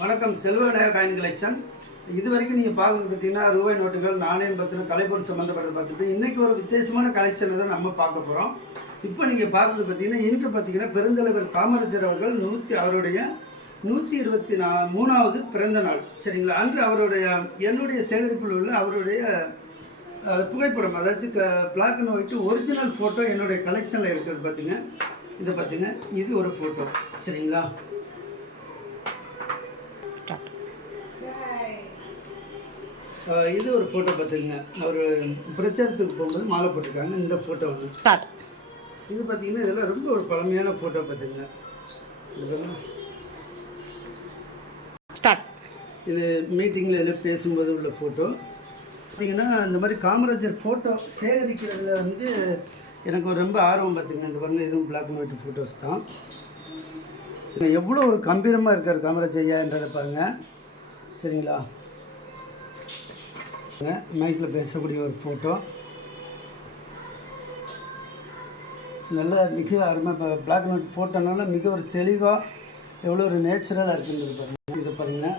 வணக்கம். Selvavinayagar coin collection. இது வரைக்கும் நீங்கள் பார்க்குறது பார்த்தீங்கன்னா ரூபாய் நோட்டுகள், நாணயம், பத்திரம், கலைப்பொருள் சம்மந்தப்பட்டது பார்த்துட்டு இன்றைக்கி ஒரு வித்தியாசமான கலெக்ஷனை தான் நம்ம பார்க்க போகிறோம். இப்போ நீங்கள் பார்க்குறது பார்த்தீங்கன்னா இன்று பார்த்தீங்கன்னா பெருந்தலைவர் காமராஜர் அவர்கள் அவருடைய 123வது பிறந்த நாள். சரிங்களா? அன்று அவருடைய என்னுடைய சேகரிப்பில் உள்ள அவருடைய புகைப்படம், அதாச்சும் black and white original photo என்னுடைய கலெக்ஷனில் இருக்கிறது பார்த்திங்க. இதை பார்த்திங்க, இது ஒரு ஃபோட்டோ. சரிங்களா? இது ஒரு ஃபோட்டோ பார்த்துங்க. அவர் பிரச்சாரத்துக்கு போகும்போது மாலை போட்டிருக்காங்க. இந்த ஃபோட்டோ வந்து இது பார்த்தீங்கன்னா இதெல்லாம் ரொம்ப ஒரு பழமையான ஃபோட்டோ பார்த்துங்க. இது மீட்டிங்கில் எல்லாம் பேசும்போது உள்ள ஃபோட்டோ பார்த்தீங்கன்னா. இந்த மாதிரி காமராஜர் ஃபோட்டோ சேகரிக்கிறதுல வந்து எனக்கு ஒரு ரொம்ப ஆர்வம் பார்த்துங்க. இந்த பாருங்க, இதுவும் பிளாக் அண்ட் ஒயிட் ஃபோட்டோஸ் தான். சரி, எவ்வளோ ஒரு கம்பீரமாக இருக்கார் காமராஜர் ஐயான்றதை பாருங்கள். சரிங்களா? மைக்கில் பேசக்கூடிய ஒரு ஃபோட்டோ, நல்லா மிக அருமை. பிளாக் அண்ட் ஒயிட் ஃபோட்டோனால மிக ஒரு தெளிவாக எவ்வளோ ஒரு நேச்சுரலாக இருக்குன்னு பாருங்கள். இதை பாருங்கள்.